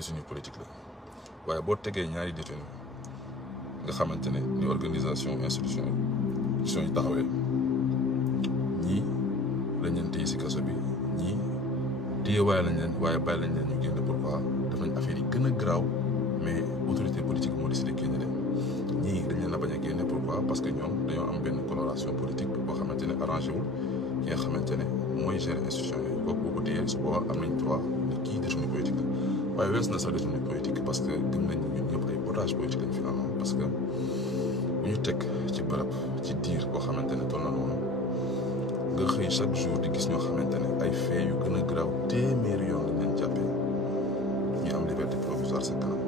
détenu politique la waaye boo tegee ñaari détenu nga xamante ne ni organisation institution yi taxawee ñii lañ leen téye si kaso bi ñii téye waaye lañ leen waaye bàyyi lañ leen ñu génn. pourquoi def nañ affaire yi gën a garaaw mais autorité politique moo décidé génne leen ñii dañ leen a bañ a génne. pourquoi parce que ñoom dañoo am benn coloration politique boo xamante ne arrangé wul ki nga xamante ne mooy gérer institution yooyu kooku boo ko téyee su boobaa am nañ droit ne kii détenu politique la waaye wees na sax détenu politique parce que gëm nañ ñun ñëpp ay otage politique lañ fi amoon. parce que bu ñu teg ci bërëb ci diir boo xamante ne toll na noonu nga xëy chaque jour di gis ñoo xamante ne ay faits yu gën a garaaw téeméeri yoon lañ leen jàppee ñu am liberté provisoire sa kanam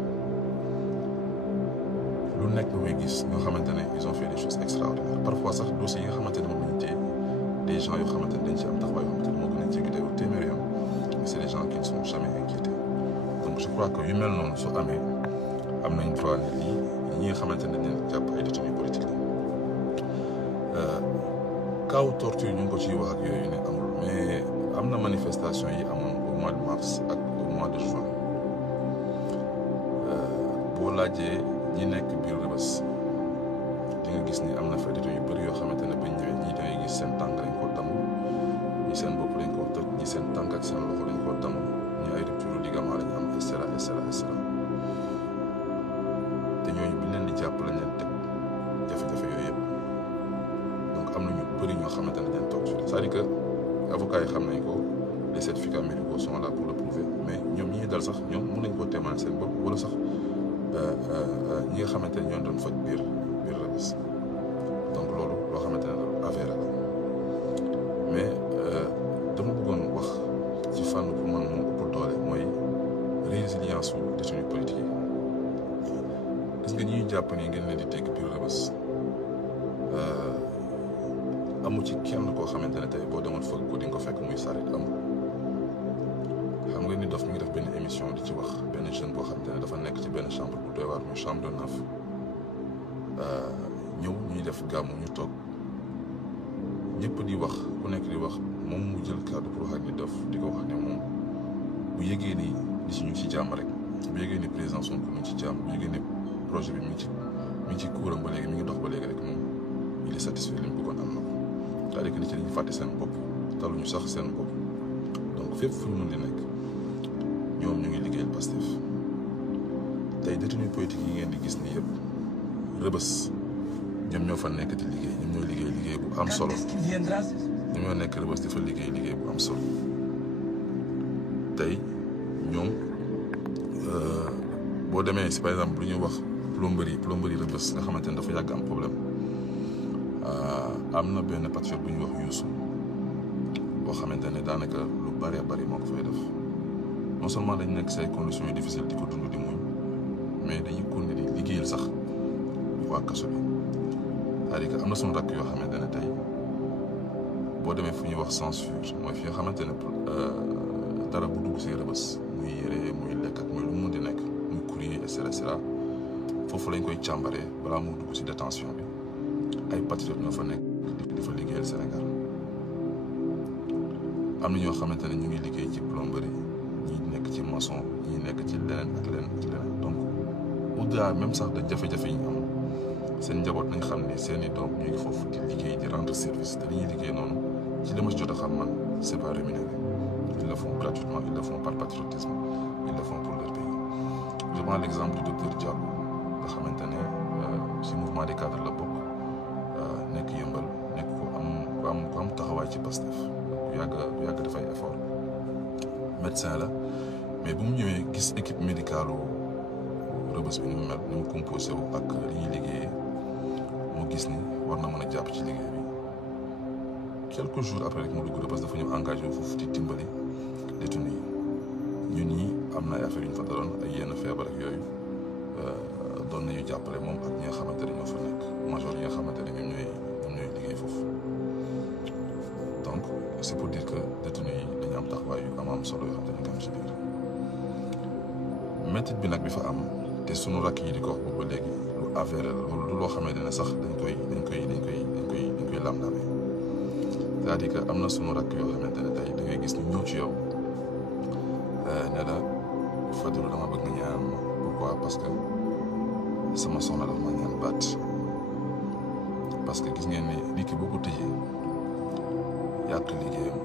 lu nekk nga koy gis ñoo xamante ne ils ont fait des choses extraordinaires. parfois sax dossiers yi nga xamante ne moom lañ téye des gens yoo xamante ne dañ ci am taxawaay yoo xamante ne moo gën a jéggi dayoo téeméeri yoon mais c'est des gens qui ne sont jamais inquiétés. donc je crois que yu mel noonu su amee am nañ droit ne lii ñi nga xamante ne dañ leen jàpp ay détenus politiques la kaw torture ñu ngi ko ciy wax ak yooyu ne amul mais am na manifestation yi amoon au mois de mars ak au mois de juin boo laajee ñi nekk biir Rebeuss di nga gis ni am na fa détenus yu bëri yoo xamante ne bañ ñëwee ñii dangay gis seen tànk lañ koo damm ñi seen bopp lañ koo toj ñi seen tànk ak seen loxo lañ koo damm ñi ay rupture ligament lañ am et cetera et cetera et cetera te ñooñu bi leen di jàpp lañ leen teg jafe-jafe yooyu yëpp donc am na ñu bëri ñoo xamante ne dañ toog c'est-à-dire que avocats yi xam nañ ko les certificats médicaux sont là pour le prouver mais ñoom ñi dal sax ñoom mën nañ koo témoigner seen bopp wala sax ñi nga xamante ne ñoo doon faj biir Rebeuss donc loolu loo xamante ne loolu avéré la mais dama bëggoon wax ci fànn pour man moom ëpp doole mooy résilience su détenu politique yi gis nga ñuy jàpp ni ngeen leen di dégg biir Rebeuss amu ci kenn koo xamante ne tey boo demoon fëgg ko di nga ko fekk muy sarit amul xam nga ni dof mi ngi def benn émission di ci wax benn jeune boo xamante ne dafa nekk ci benn chambre bu doy waar muy chambre de neuf ñëw ñuy def gàmmu ñu toog ñëpp di wax ku nekk di wax moom mu jël kàddu pour wax ak ni dof di ko wax ne moom bu yëgee ni li si ñu ngi ci jàmm rek bu yëgee ni président Sonko mi ngi ci jàmm bu yëgee ni projet bi mi ngi ci kuuram ba léegi mi ngi dox ba léegi rek moom il est satisfait li mu bëggoon am na ko c'est-à-dire que nit ñi dañuy fàtte seen bopp taluñu sax seen bopp donc fépp fu ñu mën di nekk ñoom ñu ngi liggéeyal Pastef tey détenu politique yi ngeen di gis ni yëpp Rebeuss ñoom ñoo fa nekk di liggéey ñoom ñoo liggéey bu am solo ñoom ñoo nekk Rebeuss dafa liggéey bu am solo tey ñoom boo demee si par exemple lu ñuy wax plomberie Rebeuss nga xamante ne dafa yàgg am problème am na benn patriote bu ñuy wax Youssou boo xamante ne daanaka lu bëree bëri moo ko fay def non seulement dañ nekk say conditions yu difficile di ko dund di muñ mais dañuy continuer di liggéeyal sax waa kaso bi c'est-à-dire que am na suñu rakk yoo xamante ne tey boo demee fu ñuy wax censure mooy fi nga xamante ne dara bu dugg si Rebeuss muy yére muy lekk ak muy lu mu mun di nekk muy courrier et cetera foofu lañ koy càmbaree balaa mu dugg si détention bi ay patriotes ñoo fa nekk di fa liggéeyal Sénégal am na ñoo xamante ne ñu ngi liggéey ci plomberie ñi nekk ci maçon ñi nekk ci leneen ak leneen donc au-delà même sax de jafe-jafe yi ñu am seen njaboot nañ xam ne seen i doom ñu ngi foofu di liggéey di rendre service te li ñuy liggéey noonu ci li ma jot a xam man c'est pas rémunéré ils le font gratuitement ils le font par patriotisme ils le font pour leur pays. Je prends l'exemple du docteur Diallo nga xamante ne si mouvement des cadres la bokk nekk yëmbal nekk ku am taxawaay ci Pastef du yàgg dafay effort médecin la mais bu mu ñëwee gis équipe médicale Rebeuss bi ni mu mel ni mu composé wu ak li ñuy liggéeyee mu gis ni war na mën a jàpp ci liggéey bi quelques jours après rek mu dugg Rebeuss dafa ñëw engagé wu foofu di dimbali détenu yi ñun ñi am na ay affaire yu ñu fa daloon ay yenn feebar ak yooyu doon nañu jàppale moom ak ñi nga xamante ne ñoo fa nekk major yi nga xamante ne ñoom ñooy liggéey foofu donc c'est pour dire que détenu yi dañu am taxawaay yu am solo yoo xam ne dañu ko am ci biir métit bi nag bi fa am te sunu rakk yi di ko wax boobu ba léegi lu avéré la lu loo xamante ne sax dañ koy lam-lame c'est-à-dire que am na sunu rakk yoo xamante ne tey da ngay gis ñu ñëw ci yow ne la fa Fadilou dama bëgg nga ñaan ma pourquoi parce que sama soxna dafa ma ñaan baat parce que gis ngeen ni lii ki boo ko tëjee yàq liggéeyam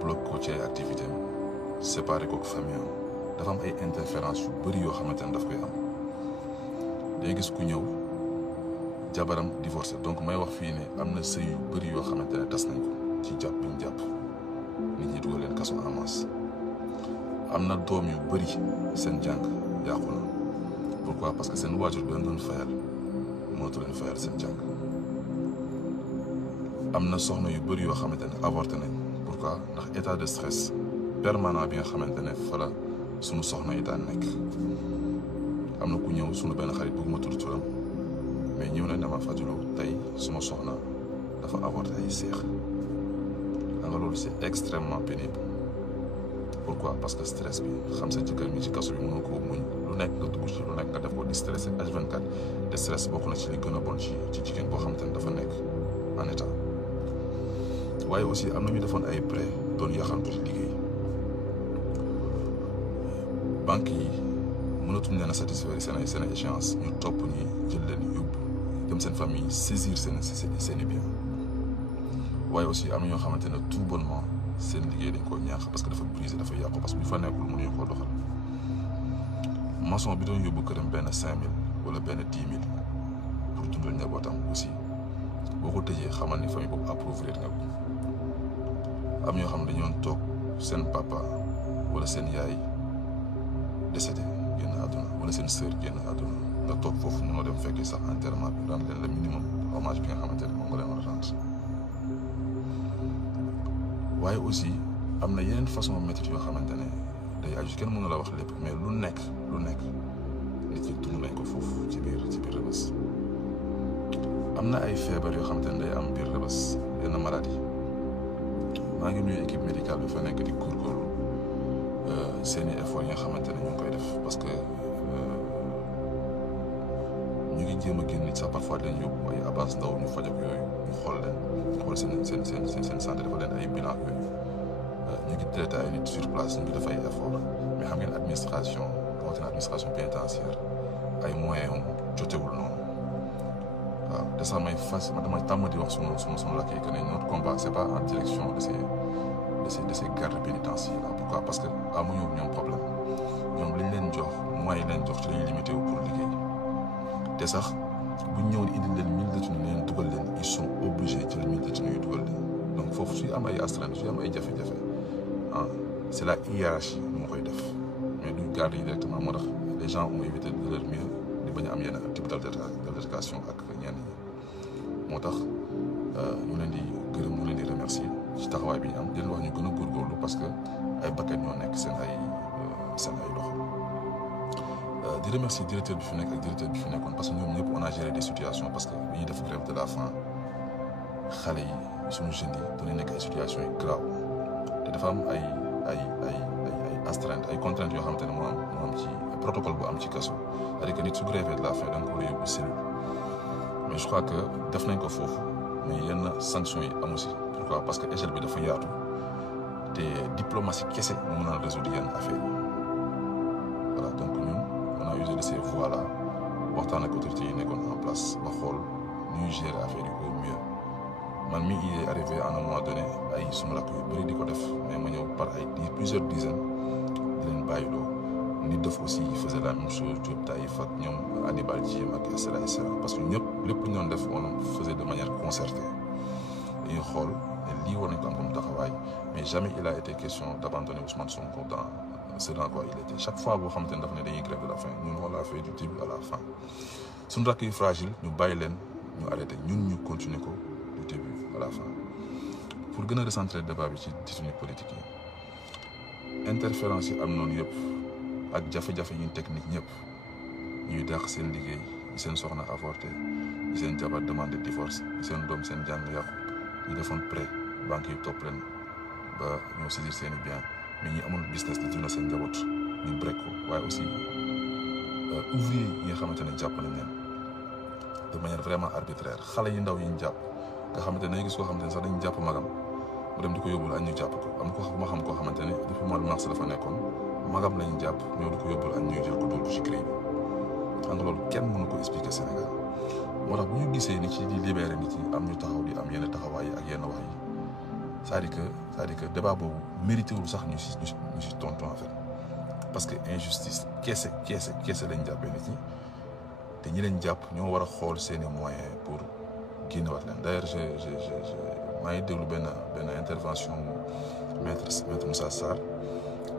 bloqué ko ci ay activité am séparé ko famille am dafa am ay interférences yu bëri yoo xamante ne daf koy am day gis ku ñëw jabaram divorcé donc may wax fii ne am na sëy yu bëri yoo xamante ne tas nañ ko ci jàpp bi ñu jàpp nit ñi dugal leen kaso en masse am na doom yu bëri seen jàng yàqu na pourquoi parce que seen waajur bi leen doon fayal mootu leen fayal seen jàng am na soxna yu bëri yoo xamante ne avorté nañ pourquoi ndax état de stress permanent bi nga xamante ne fa la sunu soxna yi daan nekk am na ku ñëw sunu benn xarit bëgg ma tudd turam mais ñëw na dama Fadilou tey suma soxna dafa avorté ay seex nga loolu c'est extrêmement pénible pourquoi parce que stress bi xam sa jëkkër mi ci kaso bi mënoo koo muñ lu nekk nga dugg ci lu nekk nga def ko di stressé H24 te stress bokk na ci li gën a bon ci jigéen boo xamante ne dafa nekk en état waaye aussi am na ñu defoon ay prêt doon yaxantu ci liggéey banque yi mënatuñ leen a satisfaire seen ay échéance ñu topp ñi jël leen yóbbu dem seen famille saisir seen i bien waaye aussi am na ñoo xamante ne tout bonnement seen liggéey dañ koo ñaax parce que dafa brisé dafa yàqu parce que bu fa nekkul mënuñu koo doxal maçon bi doon yóbbu këram benn 5000 wala benn 10 000 pour dundal njabootam aussi boo ko tëjee xamal ni famille boobu appauvrir nga ko am ñoo xam ne dañoo toog seen papa wala seen yaay décédé génn àdduna wala seen sœur génn àdduna nga toog foofu mënoo dem fekkee sax enterrement bi rendre leen le minimum hommage bi nga xamante ne moom nga leen war a rendre waaye aussi am na yeneen façon méthode yoo xamante ne day aju kenn mënu la wax lépp mais lu nekk nit ñi dund nañ ko foofu ci biir Rebeuss am na ay feebar yoo xamante ne day am biir Rebeuss yenn maladie maa ngi nuyu équipe médicale bi fa nekk di góorgóorlu seeni effort yi nga xamante ne ñu ngi koy def parce que ñu ngi jéem a génn nit sax parfois dañ yóbbu ay Abass Ndao ñu faj ak yooyu ñu xool seen santé dafa leen ay bilan ak yooyu ñu ngi traité ay nit sur place ñu ngi def ay effort mais xam ngeen administration rawatina administration pénitentiaire ay moyens am jotewul noonu waaw te sax may fas ma dama tàmm di wax sunu lakk yi que ne notre combat c'est pas en direction de ces gardes pénitentiaires là pourquoi parce que amuñu ñoom problème ñoom liñ leen jox moyens yi leen jox ci la ñuy limité wu pour liggéey te sax buñ ñëw di indil leen 1000 détenus leen dugal leen ils sont obligés ci la 1000 détenus yu dugal leen donc foofu suy am ay astreinte suy am ay jafe-jafe c'est la hiérarchie moo koy def mais du garde yi directement moo tax les gens ont évité de leur mieux di bañ a am yenn type d'altercation ak ñenn ñi moo tax ñu leen di gërëm ñu leen di remercier ci taxawaay bi ñu am di leen wax ñu gën a góorgóorlu parce que ay bakkan ñoo nekk seen ay loxo di remercier directeur bi fi nekk ak directeur bi fi nekkoon parce que ñoom ñëpp on a géré des situations parce que bi ñuy def grève de la faim xale yi suñu jeunes yi dañuy nekk ay situations yu grave te dafa am ay astreinte ay contraintes yoo xamante ne moo am ci protocole bu am ci kaso c'est-à-dire que nit su grève de la faim da nga ko war a yóbbu cellule mais je crois que def nañ ko foofu mais yenn sanctions yi amu si pourquoi parce que échelle bi dafa yaatu te diplomatie kese moo mën a résoudre yenn affaires yi voilà donc ñun on a usé de ces voies là waxtaan ak autorités yi nekkoon en place ba xool ñuy gérer affaire yi au mieux man mi il est arrivé à un moment donné ay suma rakk yu bëri di ko def mais ma ñëw par ay plusieurs dizaines di leen bàyyiloo nit def aussi faisait la même chose Diop Taïf ak ñoom Hannibal Djim ak et cetera parce que ñëpp lépp lu ñu doon def on faisait de manière concertée dañuy xool ne lii war nañ ko am comme taxawaay mais jamais il a été question d'abandonner Ousmane Sonko dans ce dans quoi il était chaque fois boo xamante ne dafa ne dañuy grève de la faim ñun on l'a fait du début à la fin suñu rakk yi fragile ñu bàyyi leen ñu arrêté ñun ñu continuer ko du début à la fin pour gën a recentrer débat bi ci détenu politique yi interférence yi am noonu yëpp ak jafe-jafe yi technique ñëpp ñuy dàq seen liggéey seen soxna avorté seen jabar demande de divorce seen doom seen jàng yàqu ñu defoon prêt banque yi topp leen ba ñoo saisir seen i bien mais ñi amul business di dund seen njaboot ñu break ko waaye aussi ouvrier yi nga xamante ne jàpp nañ leen de manière vraiment arbitraire xale yi ndaw yi ñu jàpp nga xamante ne dañuy gis koo xamante ne sax dañu jàpp magam mu dem di ko yóbbul añ ñu jàpp ko am ko ma xam koo xamante ne depuis mois de mars dafa nekkoon magam lañ jàpp ñoo di ko yóbbul ak ñuy jël ko dóor ko ci CREI bi xam nga loolu kenn mënu ko expliquer Sénégal moo tax bu ñu gisee ni ci di libéré nit ñi am ñu taxaw di am yenn taxawaay yi ak yenn wax yi c'est-à-dire que débat boobu mérité wul sax ñu si tontu en fait parce que injustice keese lañ jàppee nit ñi te ñi leen jàpp ñoo war a xool seeni moyens pour génnewaat leen d'ailleurs maa ngi déglu benn intervention maître Moussa Sarr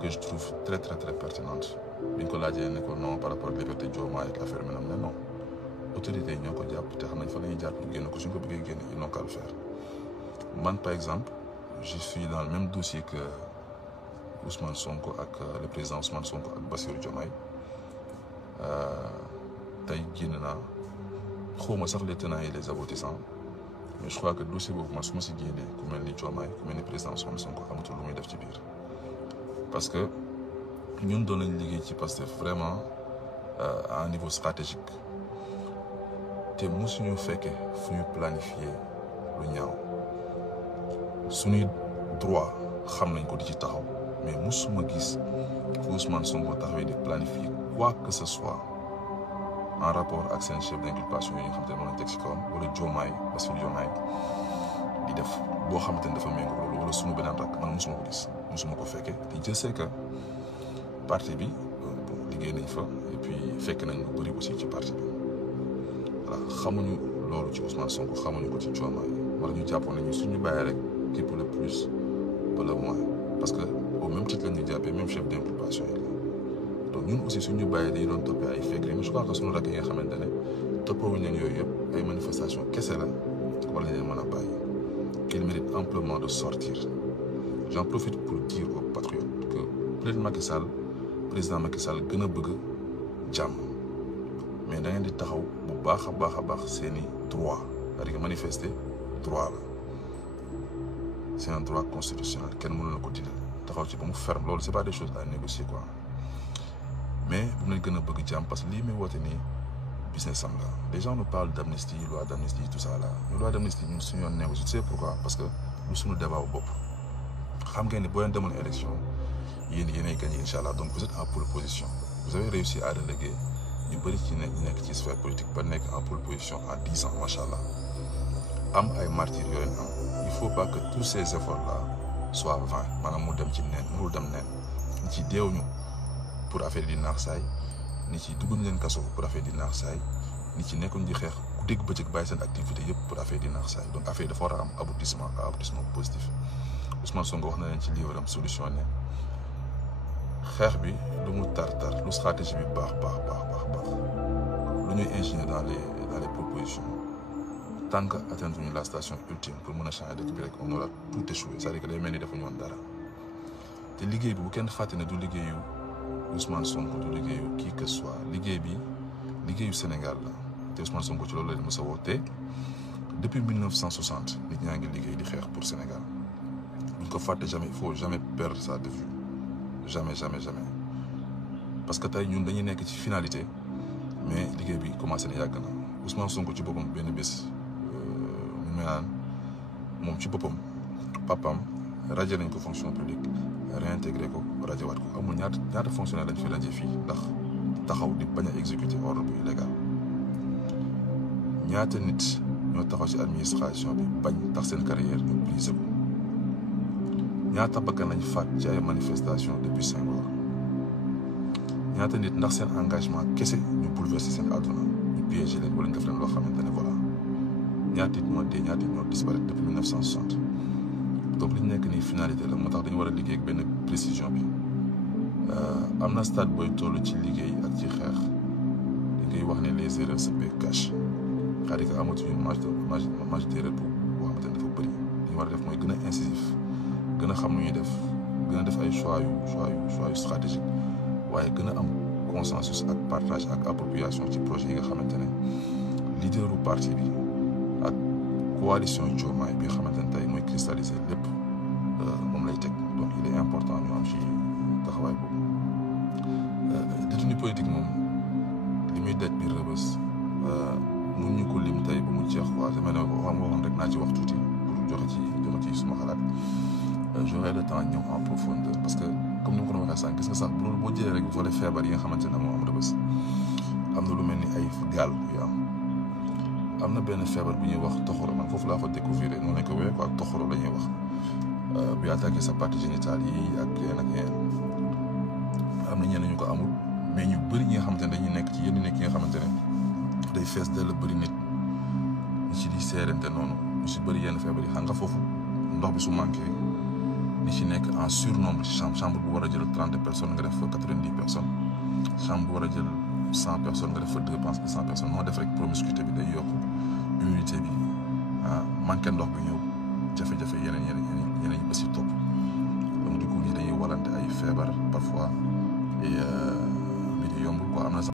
que je trouve très pertinente bi ñu ko laajee ne ko non par rapport ak liberté Diomaye ak affaire mi non autorités yi ñoo ko jàpp te xam nañ fa la ñuy jàpp ñu génn ko suñ ko bëggee génne ils n'ont qu'à le faire man par exemple je suis dans le même dossier que Ousmane Sonko ak le président Ousmane Sonko ak Bassirou Diomaye tey génn naa xawma sax les tenants et les aboutissants mais je crois que dossier boobu man su ma si génnee ku mel ni Diomaye ku mel ni président Ousmane Sonko amatul lu muy def ci biir parce que ñun doon nañ liggéey ci Pastef vraiment à un niveau stratégique te mosuñu fekke fu ñu planifier lu ñaaw suñuy droit xam nañ ko di ci taxaw mais mosuma gis fu Ousmane Sonko taxawee di planifier quoi que ce soit en rapport ak seen chef d'inculpation yi nga xamante ne moom lañ teg ci kawam wala Diomaye Bassirou Diomaye di def boo xamante ne dafa méngoo loolu wala suñu beneen rakk man mosuma ko gis mosuma ko fekkee te je sais que parti bi liggéey nañ fa et puis fekk nañ lu bëri aussi ci parti bi voilà xamuñu loolu ci Ousmane Sonko xamuñu ko ci Diomaye wala ñu jàppoon nañu suñu bàyyee rek qui pour le plus pour le moins parce que au même titre la ñuy jàppee même chef d'inculpation yi la donc ñun aussi suñu bàyyee dañu doon toppee ay fekk mais je crois que suñu rakk yi nga xamante ne toppawuñ leen yooyu yëpp ay manifestation kese la wala ñu leen mën a bàyyi qu'il mérite amplement de sortir j'en profite pour dire aux patriotes que peut-être Macky Sall président Macky Sall gën a bëgg jàmm mais da ngeen di taxaw bu baax a baax seeni droit c'est-à-dire que manifester droit la c'est un droit constitutionnel kenn mënu la ko dindi taxaw ci ba mu ferme loolu c'est pas des choses à négocier quoi mais bu leen gën a bëgg jàmm parce que lii muy woote nii business am la les gens nous parlent d'amnistie loi d'amnistie tout ça là mais loi d'amnistie ñun suñu yoon négocier tu sais pourquoi parce que lu suñu débat bopp xam ngeen ni boo leen demoon élection yéenay gagné incha allah donc vous êtes en pole position vous avez réussi à reléguer ñu bëri ci nekk ci sphère politique ba nekk en pole position à 10 ans macha allah am ay martyrs yooyu am il faut pas que tous ces efforts là soient vains maanaam mu dem ci neen mënul dem neen ñi ci deewuñu pour affaire di naax saay nit ci dugguñ leen kaso pour affaire di naax saay nit ci nekkuñ di xeex ku dégg bëccëg bàyyi seen activité yëpp pour affaire di naax saay donc affaire dafa war a am aboutissement positif Ousmane Sonko wax na leen ci livre am solution ne xeex bi lu mu tar lu stratégie bi baax lu ñuy ingénieur dans les propositions tant que atteindre ñu la station ultime pour mën a changer dëkk bi rek on aura tout échoué c'est-à-dire que day mel ni defuñu woon dara te liggéey bi bu kenn fàtte ne du liggéeyu Ousmane Sonko du liggéeyu qui que soit liggéey bi liggéeyu Sénégal la te Ousmane Sonko ci loolu la leen mos a woote depuis 1960 nit ñaa ngi liggéey di xeex pour Sénégal buñ ko fàtte jamais il faut jamais perdre ça de vue jamais parce que tey ñun dañuy nekk ci finalité mais liggéey bi commencé na yàgg na Ousmane Sonko ci boppam benn bés ñu may naan moom ci boppam papam radié nañ ko fonction publique réintégré ko rajowaat ko amul ñaata fonctionnaire lañ fi radié fii ndax taxaw di bañ a exécuter ordre bu illégal ñaata nit ñoo taxaw ci administration bi bañ tax seen carrière ñu brisé ko ñaata bakkan lañ faat ci ay manifestation depuis 5 ans ñaata nit ndax seen engagement kese ñu bouleversé seen àdduna ñu piégé leen wala ñu def leen loo xamante ne voilà ñaata nit ñoo dee ñaata nit ñoo disparaître depuis 1960 donc li ñu nekk nii finalité la moo tax dañu war a liggéey ak benn précision bi am na stade booy toll ci liggéey ak ci xeex li ngay wax ne les erreurs se paient cash c'est-à-dire que amatuñu marge d'erreur boo xamante ne dafa bëri li ñu war a def mooy gën a incisif gën a xam lu ñuy def gën a def ay choix yu stratégique waaye gën a am consensus ak partage ak appropriation ci projet yi nga xamante ne leaderu parti bi ak coalition Diomaye bi nga xamante ne tey mooy cristalliser lépp moom lay teg donc il est important ñu am ci taxawaay boobu détenu politique moom li muy daj biir Rebeuss mun ñu ko lim tey ba mu jeex quoi dama ne waxoon rek naa ci wax tuuti pour joxe ci suma xalaat j'aurai le temps ñëw en profondeur parce que comme ni ma ko doon waxee sànq gis nga sax loolu boo jëlee rek volet feebar yi nga xamante ne moo am Rebeuss am na lu mel ni ay gaal yu am na benn feebar bu ñuy wax toxoro man foofu laa fa découvrir noonu lañ ko wéyee quoi toxoro la ñuy wax bi attaqué sa partie génitale yi ak yeneen ak yeneen am na ñenn ñu ko amul mais ñu bëri ñi nga xamante ne dañuy nekk ci yenn nekk yi nga xamante ne day fees dell bëri nit ñi ci di seerante noonu ñu si bëri yenn feebar yi xam nga foofu ndox bi su manqué ñi ci nekk en surnombre ci chambre bu war a jël 30 personnes nga def fa 90 personnes chambre bu war a jël 100 personnes nga def fa 200 personnes moo def rek promiscuité bi day yokk humidité bi manqué ndox bi ñëw jafe-jafe yeneen yi ba si topp donc du coup ñi dañuy walante ay feebar parfois et bi di yombul quoi am na